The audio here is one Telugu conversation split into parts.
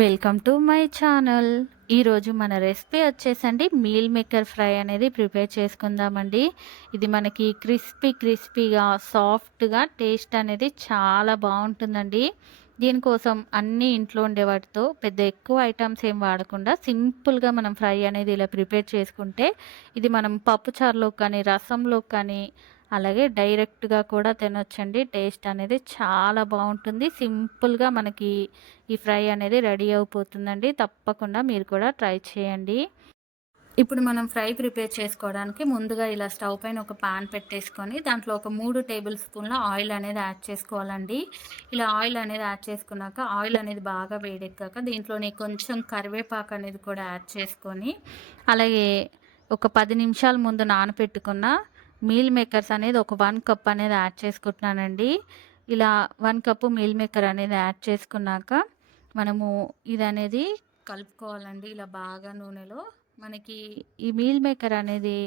Welcome to my channel. ఈరోజు మన రెసిపీ వచ్చేసండి మీల్ మేకర్ ఫ్రై అనేది ప్రిపేర్ చేసుకుందామండి. ఇది మనకి క్రిస్పీగా సాఫ్ట్గా టేస్ట్ అనేది చాలా బాగుంటుందండి. దీనికోసం అన్నీ ఇంట్లో ఉండే వాటితో పెద్ద ఎక్కువ ఐటమ్స్ ఏం వాడకుండా సింపుల్గా మనం ఫ్రై అనేది ఇలా ప్రిపేర్ చేసుకుంటే ఇది మనం పప్పుచారులో కానీ రసంలో కానీ అలాగే డైరెక్ట్గా కూడా తినొచ్చండి. టేస్ట్ అనేది చాలా బాగుంటుంది. సింపుల్గా మనకి ఈ ఫ్రై అనేది రెడీ అయిపోతుందండి. తప్పకుండా మీరు కూడా ట్రై చేయండి. ఇప్పుడు మనం ఫ్రై ప్రిపేర్ చేసుకోవడానికి ముందుగా ఇలా స్టవ్ పైన ఒక పాన్ పెట్టేసుకొని దాంట్లో ఒక 3 టేబుల్ స్పూన్ల ఆయిల్ అనేది యాడ్ చేసుకోవాలండి. ఇలా ఆయిల్ అనేది యాడ్ చేసుకున్నాక ఆయిల్ అనేది బాగా వేడెక్కాక దీంట్లోనే కొంచెం కరివేపాకు అనేది కూడా యాడ్ చేసుకొని అలాగే ఒక 10 నిమిషాల ముందు నానపెట్టుకున్న మీల్ మేకర్స్ అనేది ఒక 1 కప్ అనేది యాడ్ చేసుకుంటున్నానండి. ఇలా 1 కప్పు మీల్ మేకర్ అనేది యాడ్ చేసుకున్నాక మనము ఇదనేది కలుపుకోవాలండి. ఇలా బాగా నూనెలో మనకి ఈ మీల్ మేకర్ అనేది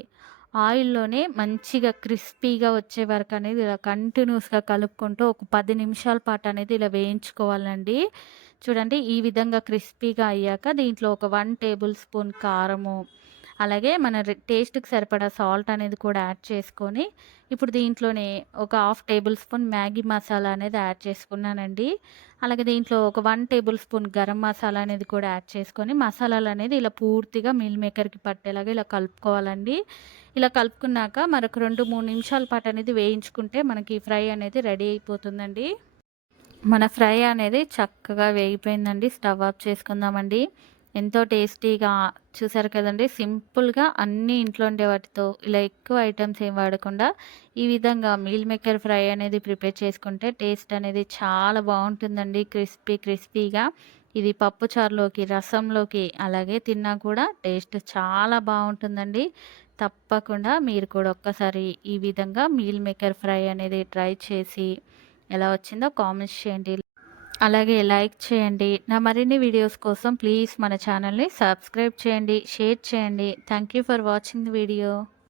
ఆయిల్లోనే మంచిగా క్రిస్పీగా వచ్చే వరకు అనేది ఇలా కంటిన్యూస్గా కలుపుకుంటూ ఒక 10 నిమిషాల పాటు అనేది ఇలా వేయించుకోవాలండి. చూడండి ఈ విధంగా క్రిస్పీగా అయ్యాక దీంట్లో ఒక 1 టేబుల్ స్పూన్ కారము అలాగే మన టేస్ట్కి సరిపడా సాల్ట్ అనేది కూడా యాడ్ చేసుకొని ఇప్పుడు దీంట్లోనే ఒక half table spoon Maggi masala అనేది యాడ్ చేసుకున్నానండి. అలాగే దీంట్లో ఒక 1 టేబుల్ స్పూన్ గరం మసాలా అనేది కూడా యాడ్ చేసుకొని మసాలాలు అనేది ఇలా పూర్తిగా మీల్ మేకర్కి పట్టేలాగా ఇలా కలుపుకోవాలండి. ఇలా కలుపుకున్నాక మరొక 2-3 నిమిషాల పాటు అనేది వేయించుకుంటే మనకి ఫ్రై అనేది రెడీ అయిపోతుందండి. మన ఫ్రై అనేది చక్కగా వేగిపోయిందండి. స్టవ్ ఆఫ్ చేసుకుందామండి. ఎంతో టేస్టీగా చూసారు కదండీ! సింపుల్‌గా అన్నీ ఇంట్లో ఉండే వాటితో ఇలా ఎక్కువ ఐటెమ్స్ ఏం వాడకుండా ఈ విధంగా మీల్ మేకర్ ఫ్రై అనేది ప్రిపేర్ చేసుకుంటే టేస్ట్ అనేది చాలా బావుంటుందండి. క్రిస్పీగా ఇది పప్పుచారులోకి, రసంలోకి అలాగే తిన్నా కూడా టేస్ట్ చాలా బావుంటుందండి. తప్పకుండా మీరు కూడా ఒక్కసారి ఈ విధంగా మీల్ మేకర్ ఫ్రై అనేది ట్రై చేసి ఎలా వచ్చిందో కామెంట్స్ చేయండి. అలాగే లైక్ చేయండి. నా మరిన్ని వీడియోస్ కోసం ప్లీజ్ మన ఛానల్‌ని సబ్స్క్రైబ్ చేయండి, షేర్ చేయండి. Thank you for watching the video.